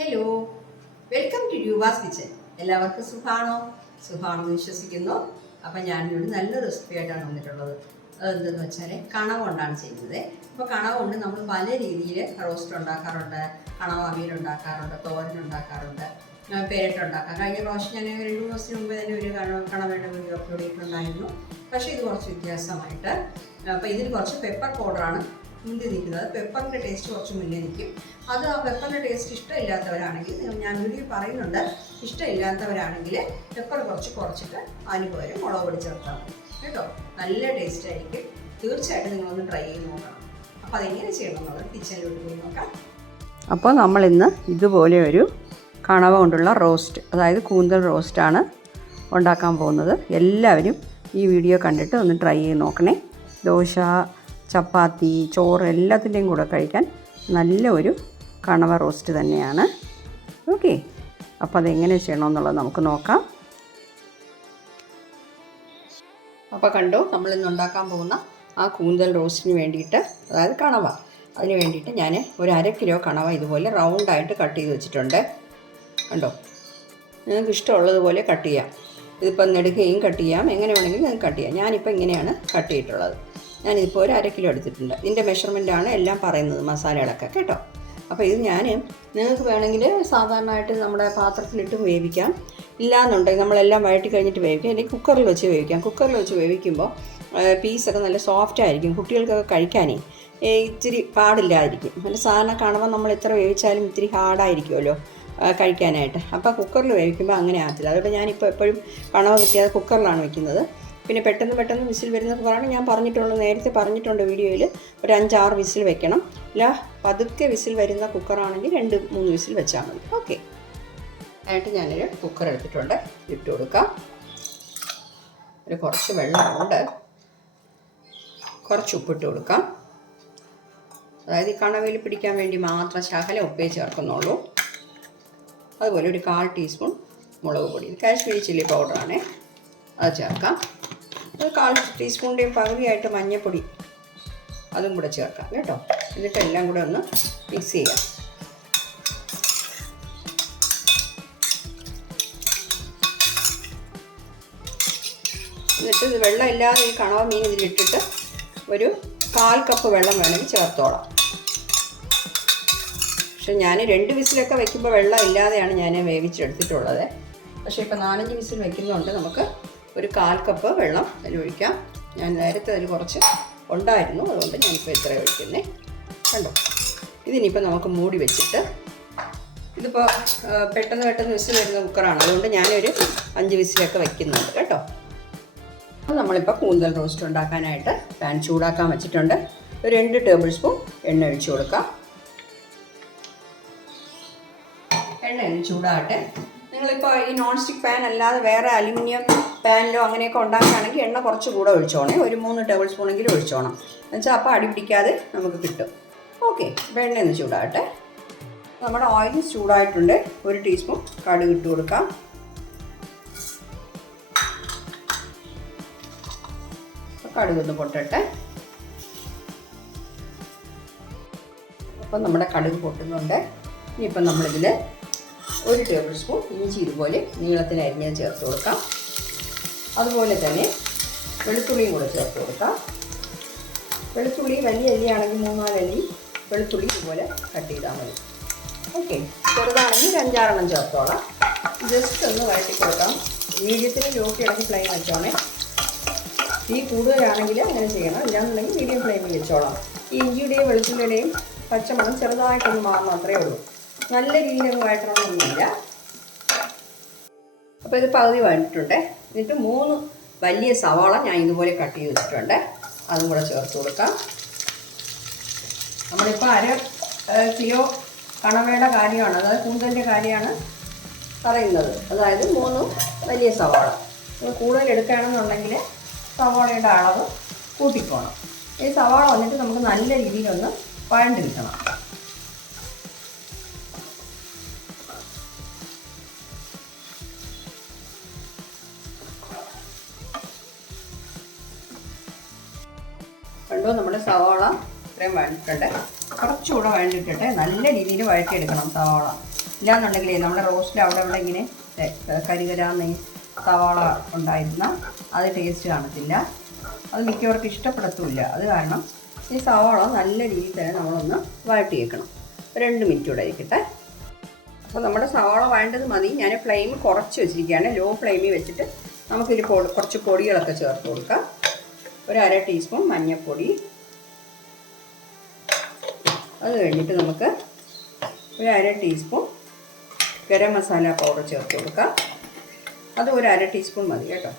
Hello welcome to Rupa's kitchen എല്ലാവർക്കും സുഖാണോ? സുഖാണെന്ന് വിശ്വസിക്കുന്നു. അപ്പം ഞാനിവിടെ നല്ല റെസിപ്പി ആയിട്ടാണ് വന്നിട്ടുള്ളത്. അതെന്തെന്ന് വെച്ചാൽ കണവ കൊണ്ടാണ് ചെയ്യുന്നത്. അപ്പോൾ കണവ കൊണ്ട് നമ്മൾ പല രീതിയിൽ റോസ്റ്റ് ഉണ്ടാക്കാറുണ്ട് കണവ അവിയൽ ഉണ്ടാക്കാറുണ്ട് തോരൻ ഉണ്ടാക്കാറുണ്ട് പേരട്ട് ഉണ്ടാക്കാം. കഴിഞ്ഞ പ്രാവശ്യം ഞാൻ രണ്ട് ദിവസത്തിന് മുമ്പ് തന്നെ ഒരു കണവ കണവയുടെ വീഡിയോ അപ്ലോഡ് ചെയ്തിട്ടുണ്ടായിരുന്നു. പക്ഷേ ഇത് കുറച്ച് വ്യത്യാസമായിട്ട് അപ്പോൾ ഇതിൽ കുറച്ച് പെപ്പർ പൗഡറാണ് മുന്തി നിൽക്കുന്നത് പെപ്പറിന്റെ ടേസ്റ്റ് കുറച്ച് മുന്നേ നിൽക്കും. അത് ആ പെപ്പറിന്റെ ടേസ്റ്റ് ഇഷ്ടമില്ലാത്തവരാണെങ്കിൽ ഞാൻ ഇവിടെ പറയുന്നുണ്ട്. ഇഷ്ടമില്ലാത്തവരാണെങ്കിൽ പെപ്പർ കുറച്ച് കുറച്ചിട്ട് അതിന് പകരം മുളക് പൊടി ചേർത്താൽ മതി. കേട്ടോ? നല്ല ടേസ്റ്റ് ആയിരിക്കും. തീർച്ചയായിട്ടും നിങ്ങളൊന്ന് ട്രൈ ചെയ്ത് നോക്കണം. അപ്പോൾ അതെങ്ങനെ ചെയ്യണം എന്നുള്ളത് കിച്ചണിലോട്ട് പോയി നോക്കാം. അപ്പോൾ നമ്മൾ ഇന്ന് ഇതുപോലെ ഒരു കണവ കൊണ്ടുള്ള റോസ്റ്റ് അതായത് കൂന്തൽ റോസ്റ്റാണ് ഉണ്ടാക്കാൻ പോകുന്നത്. എല്ലാവരും ഈ വീഡിയോ കണ്ടിട്ട് ഒന്ന് ട്രൈ ചെയ്ത് നോക്കണേ. ദോശ ചപ്പാത്തി ചോറ് എല്ലാത്തിന്റെയും കൂടെ കഴിക്കാൻ നല്ല ഒരു കണവ റോസ്റ്റ് തന്നെയാണ്. ഓക്കെ. അപ്പോൾ അതെങ്ങനെ ചെയ്യണമെന്നുള്ളത് നമുക്ക് നോക്കാം. അപ്പോൾ കണ്ടോ നമ്മൾ ഇന്ന് ഉണ്ടാക്കാൻ പോകുന്ന ആ കൂന്തൽ റോസ്റ്റിന് വേണ്ടിയിട്ട് അതായത് കണവ. അതിന് വേണ്ടിയിട്ട് ഞാൻ ഒരു അര കിലോ കണവ ഇതുപോലെ റൗണ്ടായിട്ട് കട്ട് ചെയ്ത് വെച്ചിട്ടുണ്ട്. കണ്ടോ? നിങ്ങൾക്ക് ഇഷ്ടമുള്ളതുപോലെ കട്ട് ചെയ്യാം. ഇതിപ്പം നെടുക്കുകയും കട്ട് ചെയ്യാം. എങ്ങനെ വേണമെങ്കിലും നിങ്ങൾക്ക് കട്ട് ചെയ്യാം. ഞാനിപ്പോൾ ഇങ്ങനെയാണ് കട്ട് ചെയ്തിട്ടുള്ളത്. ഞാനിതിപ്പോൾ ഒരു അര കിലോ എടുത്തിട്ടുണ്ട്. ഇതിന്റെ മെഷർമെന്റാണ് എല്ലാം പറയുന്നത് മസാലകളൊക്കെ കേട്ടോ? അപ്പോൾ ഇത് ഞാൻ നിങ്ങൾക്ക് വേണമെങ്കിൽ സാധാരണയായിട്ട് നമ്മുടെ പാത്രത്തിലിട്ടും വേവിക്കാം. ഇല്ലാന്നുണ്ടെങ്കിൽ നമ്മളെല്ലാം വഴറ്റി കഴിഞ്ഞിട്ട് വേവിക്കാം. അല്ലെങ്കിൽ കുക്കറിൽ വെച്ച് വേവിക്കാം. കുക്കറിൽ വെച്ച് വേവിക്കുമ്പോൾ പീസൊക്കെ നല്ല സോഫ്റ്റ് ആയിരിക്കും. കുട്ടികൾക്കൊക്കെ കഴിക്കാനേ ഇത്തിരി പാടില്ലായിരിക്കും. നല്ല സാധാരണ കാണുമ്പോൾ നമ്മൾ എത്ര വേവിച്ചാലും ഇത്തിരി ഹാർഡായിരിക്കുമല്ലോ കഴിക്കാനായിട്ട്. അപ്പോൾ കുക്കറിൽ വേവിക്കുമ്പോൾ അങ്ങനെ ആകത്തില്ല. അതുകൊണ്ട് ഞാനിപ്പോൾ എപ്പോഴും കണവ കിട്ടിയാൽ കുക്കറിലാണ് വെക്കുന്നത്. പിന്നെ പെട്ടെന്ന് പെട്ടെന്ന് വിസിൽ വരുന്ന കുക്കറാണ് ഞാൻ പറഞ്ഞിട്ടുള്ളത് നേരത്തെ പറഞ്ഞിട്ടുണ്ട് വീഡിയോയിൽ ഒരു അഞ്ചാറ് വിസിൽ വെക്കണം. അല്ല പതുക്കെ വിസിൽ വരുന്ന കുക്കറാണെങ്കിൽ രണ്ട് മൂന്ന് വിസിൽ വെച്ചാൽ മതി. ഓക്കെ. ആയിട്ട് ഞാനൊരു കുക്കർ എടുത്തിട്ടുണ്ട്. ഇട്ട് കൊടുക്കാം. ഒരു കുറച്ച് വെള്ളമുണ്ട്. കുറച്ച് ഉപ്പിട്ട് കൊടുക്കാം. അതായത് ഈ കണവയിൽ പിടിക്കാൻ വേണ്ടി മാത്രം ശകലം ഉപ്പേ ചേർക്കുന്നുള്ളൂ. അതുപോലെ ഒരു കാൽ ടീസ്പൂൺ മുളക് പൊടി. കാശ്മീരി ചില്ലി പൗഡറാണ് അത് ചേർക്കാം. ഒരു കാൽ ടീസ്പൂണിന്റെയും പകുതിയായിട്ട് മഞ്ഞൾപ്പൊടി അതും കൂടെ ചേർക്കാം കേട്ടോ. എന്നിട്ട് എല്ലാം കൂടെ ഒന്ന് മിക്സ് ചെയ്യാം. എന്നിട്ട് ഇത് വെള്ളം ഇല്ലാതെ ഈ കണവ മീൻ ഇതിലിട്ടിട്ട് ഒരു കാൽ കപ്പ് വെള്ളം വേണമെങ്കിൽ ചേർത്തോളാം. പക്ഷെ ഞാൻ രണ്ട് വിസിലൊക്കെ വെക്കുമ്പോൾ വെള്ളം ഇല്ലാതെയാണ് ഞാൻ വേവിച്ചെടുത്തിട്ടുള്ളത്. പക്ഷേ ഇപ്പോൾ നാലഞ്ച് വിസിൽ വെക്കുന്നതുകൊണ്ട് നമുക്ക് ഒരു കാൽ കപ്പ് വെള്ളം അതിൽ ഒഴിക്കാം. ഞാൻ നേരത്തെ അതിൽ കുറച്ച് ഉണ്ടായിരുന്നു അതുകൊണ്ട് ഞാനിപ്പോൾ ഇത്ര ഒഴിക്കുന്നേ. കണ്ടോ? ഇതിനിപ്പോൾ നമുക്ക് മൂടി വെച്ചിട്ട് ഇതിപ്പോൾ പെട്ടെന്ന് പെട്ടെന്ന് വിസിൽ വരുന്ന കുക്കറാണ്. അതുകൊണ്ട് ഞാനൊരു അഞ്ച് വിസിലൊക്കെ വെക്കുന്നുണ്ട് കേട്ടോ. അപ്പോൾ നമ്മളിപ്പോൾ കൂന്തൽ റോസ്റ്റ് ഉണ്ടാക്കാനായിട്ട് പാൻ ചൂടാക്കാൻ വെച്ചിട്ടുണ്ട്. ഒരു രണ്ട് ടേബിൾ സ്പൂൺ എണ്ണ ഒഴിച്ചു കൊടുക്കാം. എണ്ണ ചൂടാകട്ടെ. നിങ്ങളിപ്പോൾ ഈ നോൺ സ്റ്റിക്ക് പാൻ അല്ലാതെ വേറെ അലുമിനിയം പാനിലോ അങ്ങനെയൊക്കെ ഉണ്ടാക്കുകയാണെങ്കിൽ എണ്ണ കുറച്ച് കൂടെ ഒഴിച്ചോണേ. ഒരു മൂന്ന് ടേബിൾ സ്പൂണെങ്കിലും ഒഴിച്ചോണം. എന്നുവെച്ചാൽ അപ്പോൾ അടി പിടിക്കാതെ നമുക്ക് കിട്ടും. ഓക്കെ. വെണ്ണ ഒന്ന് ചൂടാകട്ടെ. നമ്മുടെ ഓയിൽ ചൂടായിട്ടുണ്ട്. ഒരു ടീസ്പൂൺ കടുക് ഇട്ട് കൊടുക്കാം. അപ്പോൾ കടുക് ഒന്ന് പൊട്ടട്ടെ. അപ്പം നമ്മുടെ കടുക് പൊട്ടുന്നുണ്ട്. ഇനിയിപ്പം നമ്മളിതിൽ ഒരു ടേബിൾ സ്പൂൺ ഇഞ്ചി ഇതുപോലെ നീളത്തിൽ ചേർത്ത് കൊടുക്കാം. അതുപോലെ തന്നെ വെളുത്തുള്ളിയും കൂടെ ചേർത്ത് കൊടുക്കാം. വെളുത്തുള്ളി വലിയ അല്ലിയാണെങ്കിൽ മൂന്നാലല്ലി വെളുത്തുള്ളി ഇതുപോലെ കട്ട് ചെയ്താൽ മതി. ഓക്കെ ചെറുതാണെങ്കിൽ അഞ്ചാറെണ്ണം ചേർത്തോളാം. ജസ്റ്റ് ഒന്ന് വഴറ്റി കൊടുക്കാം. മീഡിയത്തിന് ലോക്കി ഇടയ്ക്ക് ഫ്ലെയിം വെച്ചോണേ. ഈ കൂടുതലാണെങ്കിൽ അങ്ങനെ ചെയ്യണം. ഇല്ലാന്നുണ്ടെങ്കിൽ മീഡിയം ഫ്ലെയിമിൽ വെച്ചോളാം. ഈ ഇഞ്ചിയുടെയും വെളുത്തുള്ളിയുടെയും പച്ചമണം ചെറുതായിട്ടൊന്ന് മാറണം അത്രയേ ഉള്ളൂ. നല്ല രീതിയിൽ അങ്ങ് വഴറ്റണമെന്നൊന്നുമില്ല. അപ്പോൾ ഇത് പകുതി വഴറ്റിട്ടുണ്ട്. എന്നിട്ട് മൂന്ന് വലിയ സവാള ഞാൻ ഇതുപോലെ കട്ട് ചെയ്ത് വെച്ചിട്ടുണ്ട്. അതും കൂടെ ചേർത്ത് കൊടുക്കാം. നമ്മളിപ്പോൾ അര കിലോ കണവയുടെ കാര്യമാണ്. അതായത് കൂന്തലിന്റെ കാര്യമാണ് പറയുന്നത്. അതായത് മൂന്ന് വലിയ സവാള. നിങ്ങൾ കൂടുതൽ എടുക്കുകയാണെന്നുണ്ടെങ്കിൽ സവാളയുടെ അളവ് കൂട്ടിപ്പോണം ഈ സവാള വന്നിട്ട് നമുക്ക് നല്ല രീതിയിലൊന്ന് വഴണ്ടിരിക്കണം കണ്ടോ നമ്മുടെ സവാള ഇത്രയും വഴക്കട്ടെ കുറച്ചുകൂടെ വഴണ്ടിട്ടിട്ട് നല്ല രീതിയിൽ വഴറ്റിയെടുക്കണം സവാള. ഇല്ലാന്നുണ്ടെങ്കിലേ നമ്മുടെ റോസ്റ്റിൽ അവിടെ ഇവിടെ ഇങ്ങനെ കരികരാന്ന് സവാള ഉണ്ടായിരുന്ന അത് ടേസ്റ്റ് കാണത്തില്ല. അത് മിക്കവർക്കും ഇഷ്ടപ്പെടത്തുമില്ല. അത് കാരണം ഈ സവാള നല്ല രീതിയിൽ തന്നെ നമ്മളൊന്ന് വഴട്ടി വെക്കണം രണ്ട് മിനിറ്റ് കൂടെ ഇരിക്കട്ടെ. അപ്പോൾ നമ്മുടെ സവാള വേണ്ടത് മതി. ഞാൻ ഫ്ലെയിം കുറച്ച് വെച്ചിരിക്കുകയാണ്. ലോ ഫ്ലെയിമിൽ വെച്ചിട്ട് നമുക്കിതിൽ കുറച്ച് പൊടികളൊക്കെ ചേർത്ത് കൊടുക്കാം. ഒരു അര ടീസ്പൂൺ മഞ്ഞൾപ്പൊടി അത് കഴിഞ്ഞിട്ട് നമുക്ക് ഒരു അര ടീസ്പൂൺ ഗരം മസാല പൗഡർ ചേർത്ത് കൊടുക്കാം. അത് ഒരു അര ടീസ്പൂൺ മതി കേട്ടോ.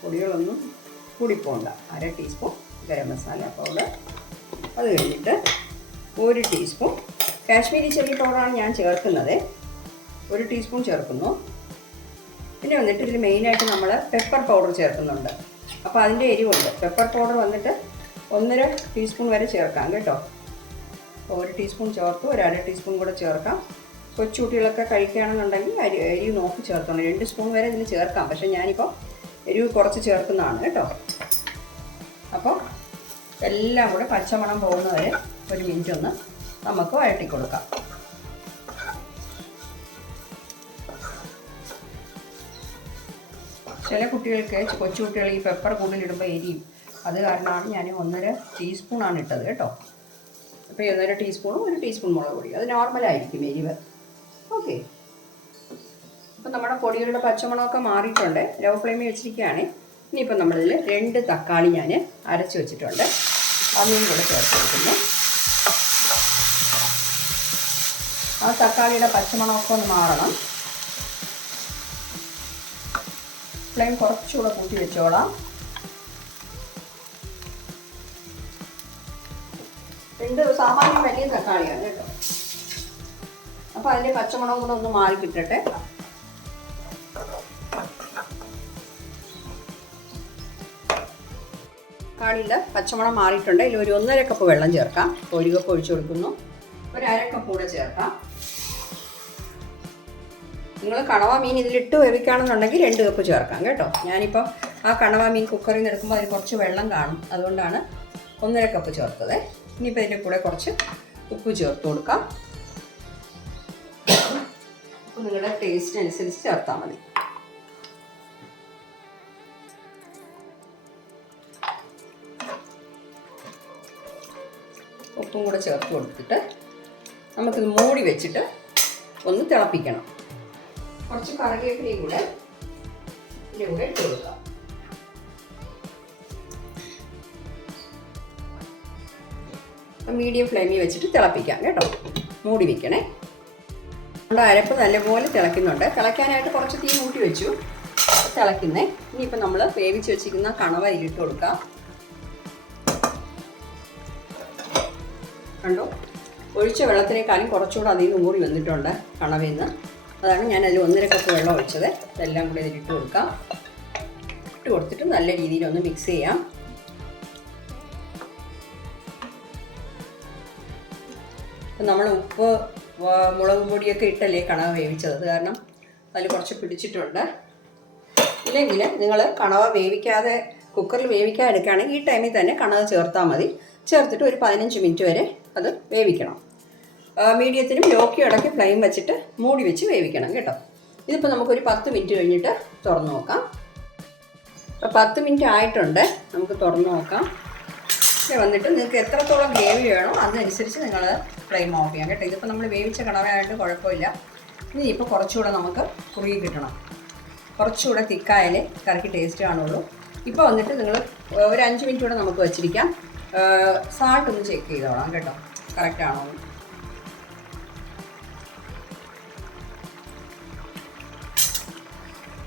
പൊടികളൊന്നും കൂടിപ്പോണ്ട. അര ടീസ്പൂൺ ഗരം മസാല പൗഡർ അത് കഴിഞ്ഞിട്ട് ഒരു ടീസ്പൂൺ കാശ്മീരി ചില്ലി പൗഡറാണ് ഞാൻ ചേർക്കുന്നത്. ഒരു ടീസ്പൂൺ ചേർക്കുന്നു. പിന്നെ വന്നിട്ട് ഇതിൽ മെയിനായിട്ട് നമ്മൾ പെപ്പർ പൗഡർ ചേർക്കുന്നുണ്ട്. അപ്പോൾ അതിന്റെ എരിവുണ്ട്. പെപ്പർ പൗഡർ വന്നിട്ട് ഒന്നര ടീസ്പൂൺ വരെ ചേർക്കാം കേട്ടോ. അപ്പോൾ ഒരു ടീസ്പൂൺ ചേർത്തു. ഒരു അര ടീസ്പൂൺ കൂടെ ചേർക്കാം. കൊച്ചുകുട്ടികളൊക്കെ കഴിക്കുകയാണെന്നുണ്ടെങ്കിൽ അരി എരിവ് നോക്കി ചേർത്തോണം. രണ്ട് സ്പൂൺ വരെ ഇതിന് ചേർക്കാം. പക്ഷേ ഞാനിപ്പോൾ എരിവ് കുറച്ച് ചേർക്കുന്നതാണ് കേട്ടോ. അപ്പോൾ എല്ലാം കൂടെ പച്ചമണം പോകുന്നവരെ ഒരു മിനിറ്റ് ഒന്ന് നമുക്ക് വഴട്ടി കൊടുക്കാം ചില കുട്ടികൾക്ക് കൊച്ചു കുട്ടികൾ ഈ പെപ്പർ കൂടുതലിടുമ്പോൾ എരിയും. അത് കാരണമാണ് ഞാൻ ഒന്നര ടീസ്പൂണാണ് ഇട്ടത് കേട്ടോ. അപ്പോൾ ഒന്നര ടീസ്പൂണും ഒരു ടീസ്പൂൺ മുളക് പൊടി. അത് നോർമലായിരിക്കും എരിവ്. ഓക്കെ അപ്പോൾ നമ്മുടെ പൊടികളുടെ പച്ചമുളകൊക്കെ മാറിയിട്ടുണ്ട്. ലോ ഫ്ലെയിമിൽ വെച്ചിരിക്കുകയാണ്. ഇനിയിപ്പോൾ നമ്മളിതിൽ രണ്ട് തക്കാളി ഞാൻ അരച്ച് വെച്ചിട്ടുണ്ട്. അതും കൂടെ ചേർത്ത് കൊടുക്കുന്നു ആ തക്കാളിയുടെ പച്ചമുളകൊക്കെ ഒന്ന് മാറണം. ഫ്ലെയിം കുറച്ചുകൂടെ കൂട്ടി വെച്ചോളാം. രണ്ട് സാമാന്യം വലിയ തക്കാളിയാണ് കേട്ടോ. അപ്പോൾ അതിന്റെ പച്ചമുളകും കൂടെ ഒന്ന് മാറി കിട്ടട്ടെ. തക്കാളിയുടെ പച്ചമണം മാറിയിട്ടുണ്ട്. ഇതിൽ ഒരു ഒന്നര കപ്പ് വെള്ളം ചേർക്കാം. ഒരു കപ്പ് ഒഴിച്ചു കൊടുക്കുന്നു. ഒരു അര കപ്പ് കൂടെ ചേർക്കാം. നിങ്ങൾ കണവ മീൻ ഇതിലിട്ട് വേവിക്കുകയാണെന്നുണ്ടെങ്കിൽ രണ്ട് കപ്പ് ചേർക്കാം കേട്ടോ. ഞാനിപ്പോൾ ആ കണവ മീൻ കുക്കറിൽ നിന്ന് എടുക്കുമ്പോൾ അതിൽ കുറച്ച് വെള്ളം കാണും. അതുകൊണ്ടാണ് ഒന്നര കപ്പ് ചേർത്തത്. ഇനിയിപ്പോൾ ഇതിന്റെ കൂടെ കുറച്ച് ഉപ്പ് ചേർത്ത് കൊടുക്കാം. ഉപ്പ് നിങ്ങളുടെ ടേസ്റ്റ് അനുസരിച്ച് ചേർത്താൽ മതി. ഉപ്പും കൂടെ ചേർത്ത് കൊടുത്തിട്ട് നമുക്കിത് മൂടി വെച്ചിട്ട് ഒന്ന് തിളപ്പിക്കണം. കുറച്ച് കറിവേപ്പിലയും കൂടെ ഇതിന്റെ കൂടെ ഇട്ട് കൊടുക്കാം. മീഡിയം ഫ്ലെയിമിൽ വെച്ചിട്ട് തിളപ്പിക്കാം കേട്ടോ. മൂടി വെക്കണേ. നമ്മുടെ അരപ്പ് നല്ലപോലെ തിളയ്ക്കുന്നുണ്ട്. തിളയ്ക്കാനായിട്ട് കുറച്ച് തീ മൂട്ടി വെച്ചു. തിളയ്ക്കുന്നേ. ഇനിയിപ്പോൾ നമ്മൾ വേവിച്ച് വെച്ചിരിക്കുന്ന കണവ ഇട്ട് കൊടുക്കാം. കണ്ടോ? ഒഴിച്ച വെള്ളത്തിനേക്കാളും കുറച്ചുകൂടെ അതിൽ നിന്ന് ഊറി വന്നിട്ടുണ്ട് കണവയിൽ നിന്ന്. അതാണ് ഞാൻ അതിൽ ഒന്നര കപ്പ് വെള്ളം ഒഴിച്ചത്. ഇതെല്ലാം കൂടി ഇതിലിട്ട് കൊടുക്കാം. ഇട്ട് കൊടുത്തിട്ട് നല്ല രീതിയിൽ ഒന്ന് മിക്സ് ചെയ്യാം. ഇപ്പം നമ്മൾ ഉപ്പ് മുളക് പൊടിയൊക്കെ ഇട്ടല്ലേ കണവ വേവിച്ചത്. കാരണം അതിൽ കുറച്ച് പിടിച്ചിട്ടുണ്ട്. ഇല്ലെങ്കിൽ നിങ്ങൾ കണവ വേവിക്കാതെ കുക്കറിൽ വേവിക്കാൻ എടുക്കുകയാണെങ്കിൽ ഈ ടൈമിൽ തന്നെ കണവ ചേർത്താൽ മതി. ചേർത്തിട്ട് ഒരു പതിനഞ്ച് മിനിറ്റ് വരെ അത് വേവിക്കണം. മീഡിയത്തിനും ലോക്കി അടക്കി ഫ്ലെയിം വെച്ചിട്ട് മൂടി വെച്ച് വേവിക്കണം കേട്ടോ. ഇതിപ്പോൾ നമുക്കൊരു പത്ത് മിനിറ്റ് കഴിഞ്ഞിട്ട് തുറന്നു നോക്കാം. അപ്പോൾ പത്ത് മിനിറ്റ് ആയിട്ടുണ്ട്. നമുക്ക് തുറന്നു നോക്കാം. വന്നിട്ട് നിങ്ങൾക്ക് എത്രത്തോളം ഗ്രേവി വേണോ അതിനനുസരിച്ച് നിങ്ങൾ ഫ്ലെയിം ഓഫ് ചെയ്യാം കേട്ടോ. ഇതിപ്പോൾ നമ്മൾ വേവിച്ച കളറായിട്ട് കുഴപ്പമില്ല. ഇനി ഇപ്പോൾ കുറച്ചുകൂടെ നമുക്ക് കുറുകി കിട്ടണം. കുറച്ചുകൂടെ തിക്കായാലേ കറിക്ക് ടേസ്റ്റ് കാണുള്ളൂ. ഇപ്പോൾ വന്നിട്ട് നിങ്ങൾ ഒരു അഞ്ച് മിനിറ്റ് കൂടെ നമുക്ക് വച്ചിരിക്കാം. സാൾട്ട് ഒന്ന് ചെക്ക് ചെയ്തോളാം കേട്ടോ. കറക്റ്റ്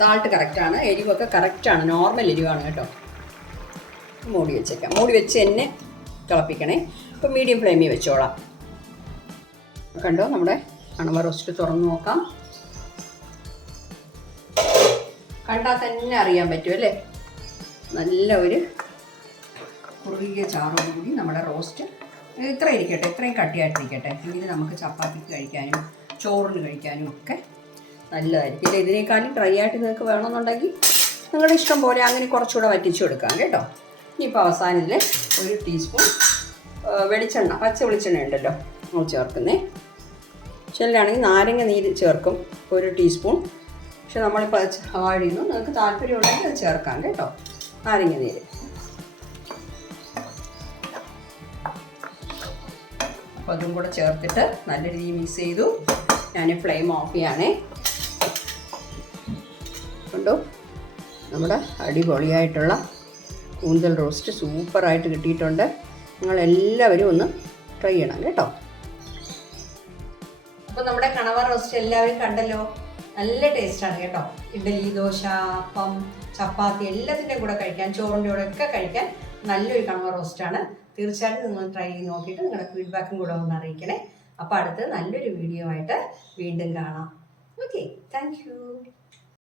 സാൾട്ട് കറക്റ്റാണ് എരിവൊക്കെ കറക്റ്റാണ് നോർമൽ എരിവാണ് കേട്ടോ. മൂടി വെച്ചേക്കാം. മൂടി വെച്ച് തന്നെ തിളപ്പിക്കണേ. ഇപ്പോൾ മീഡിയം ഫ്ലെയിമിൽ വെച്ചോളാം. കണ്ടോ? നമ്മുടെ അണവ റോസ്റ്റ് തുറന്ന് നോക്കാം. കണ്ടാൽ തന്നെ അറിയാൻ പറ്റും അല്ലേ? നല്ല ഒരു കുറുകിയ ചാറോടുകൂടി നമ്മുടെ റോസ്റ്റ് ഇത്ര ഇരിക്കട്ടെ. ഇത്രയും കട്ടിയായിട്ടിരിക്കട്ടെ. എങ്കിൽ നമുക്ക് ചപ്പാത്തിക്ക് കഴിക്കാനും ചോറിന് കഴിക്കാനും ഒക്കെ നല്ലതായിരിക്കും ഇല്ല ഇതിനേക്കാളും ഡ്രൈ ആയിട്ട് നിങ്ങൾക്ക് വേണമെന്നുണ്ടെങ്കിൽ നിങ്ങളുടെ ഇഷ്ടം പോലെ അങ്ങനെ കുറച്ചുകൂടെ വറ്റിച്ചു കൊടുക്കാം കേട്ടോ. ഇനിയിപ്പോൾ അവസാനത്തിൽ ഒരു ടീസ്പൂൺ വെളിച്ചെണ്ണ പച്ച വെളിച്ചെണ്ണ ഉണ്ടല്ലോ നമ്മൾ ചേർക്കുന്നേ. ചിലരാണെങ്കിൽ നാരങ്ങ നീര് ചേർക്കും ഒരു ടീസ്പൂൺ പക്ഷെ നമ്മൾ അവോയ്ഡ് നിങ്ങൾക്ക് താല്പര്യമുണ്ടെങ്കിൽ അത് ചേർക്കാം കേട്ടോ നാരങ്ങ നീര്. അപ്പോൾ അതും കൂടെ ചേർത്തിട്ട് നല്ല രീതിയിൽ മിക്സ് ചെയ്തു. ഞാൻ ഫ്ലെയിം ഓഫ് ചെയ്യാണേ. നമ്മുടെ അടിപൊളിയായിട്ടുള്ള കൂന്തൽ റോസ്റ്റ് സൂപ്പറായിട്ട് കിട്ടിയിട്ടുണ്ട്. നിങ്ങളെല്ലാവരും ഒന്ന് ട്രൈ ചെയ്യണം കേട്ടോ. അപ്പോൾ നമ്മുടെ കണവ റോസ്റ്റ് എല്ലാവരും കണ്ടല്ലോ? നല്ല ടേസ്റ്റാണ് കേട്ടോ. ഇഡലി ദോശ അപ്പം ചപ്പാത്തി എല്ലാത്തിന്റെയും കൂടെ കഴിക്കാൻ ചോറിന്റെ കൂടെ ഒക്കെ കഴിക്കാൻ നല്ലൊരു കണവ റോസ്റ്റാണ് തീർച്ചയായിട്ടും നിങ്ങൾ ട്രൈ ചെയ്ത് നോക്കിയിട്ട് നിങ്ങളുടെ ഫീഡ്ബാക്കും കൂടെ ഒന്ന് അറിയിക്കണേ. അപ്പോൾ അടുത്ത് നല്ലൊരു വീഡിയോ ആയിട്ട് വീണ്ടും കാണാം. Okay thank